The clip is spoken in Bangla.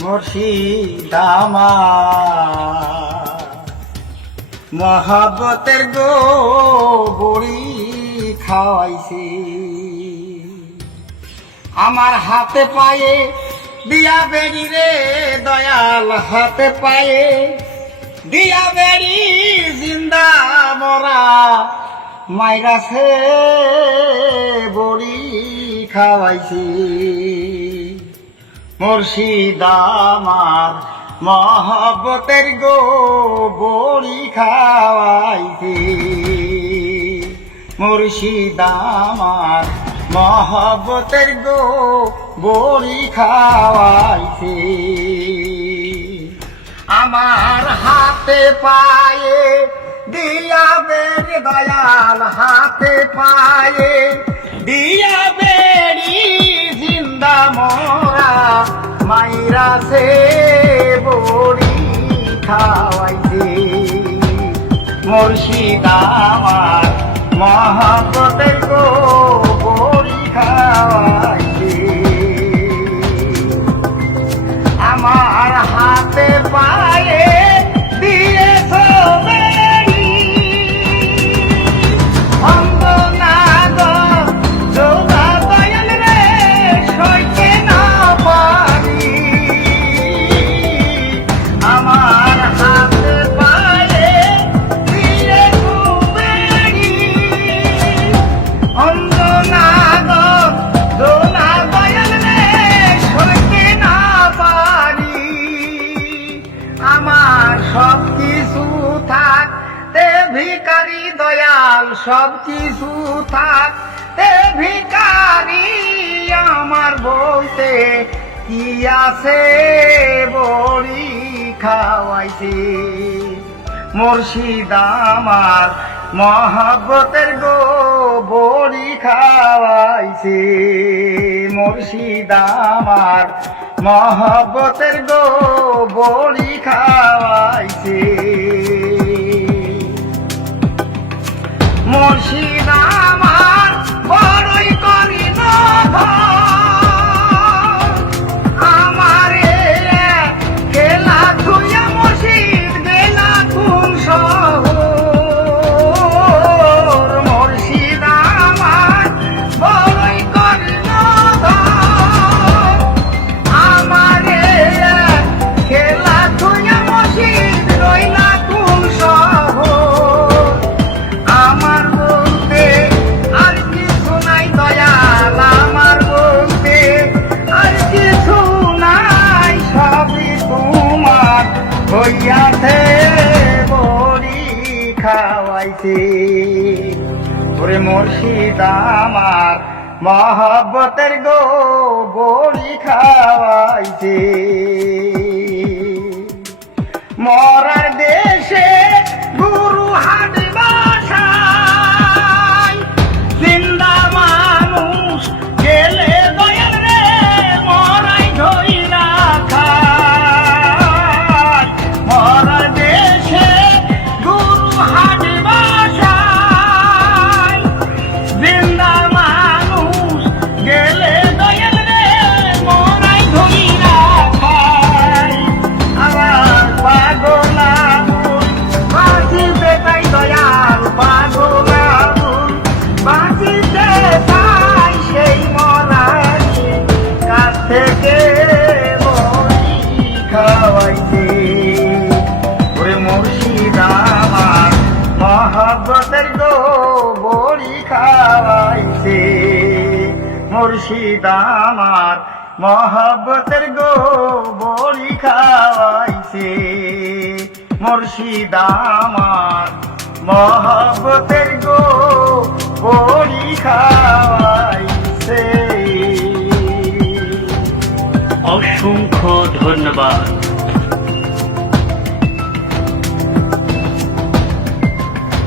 মুর্শিদামা মহাবতের গো বড়ি খাওয়াইছে। আমার হাতে পায়ে দিয়া বেড়ি রে দয়াল, হাতে পায়ে দিয়া বেড়ি জিন্দা মরা। মাইরাছে বড়ি খাওয়াইছি। মুর্শিদামার মহব্বতের গো বড়ি খাওয়াইছি। মুর্শিদামার মহব্বতের গো বড়ি খাওয়াইছি। আমার হাতে পায়ে দিয়া বের দয়াল হাতে পায়ে দিয়া বেড়ি জিন্দা মোরা মাইরা সে বড়ি খাওয়াইছে। মুর্শিদামার মহাপতের গো। দয়াল সব কিছু থাক তে ভিকারি আমার বলতে কি আছে বড়ি খাওয়াইছে? মুর্শিদ আমার মহাব্বতের গো বড়ি খাওয়াইছে। মুর্শিদ আমার মহাব্বতের গো বড়ি খাওয়াইছে। হইয়াছে বড়ি খাওয়াইছে। ওরে মুর্শিদ আমার মহাব্বতের গো বড়ি খাওয়াইছে। মরার মুর্শিদ আমার মহাব্বতের গো বড়ি খাওয়াইছে। মুর্শিদ আমার মহাব্বতের গো বড়ি খাওয়াইছে। অসংখ্য ধন্যবাদ।